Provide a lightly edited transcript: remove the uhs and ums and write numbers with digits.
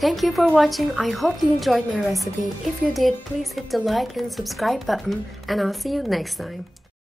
Thank you for watching. I hope you enjoyed my recipe. If you did, please hit the like and subscribe button, and I'll see you next time.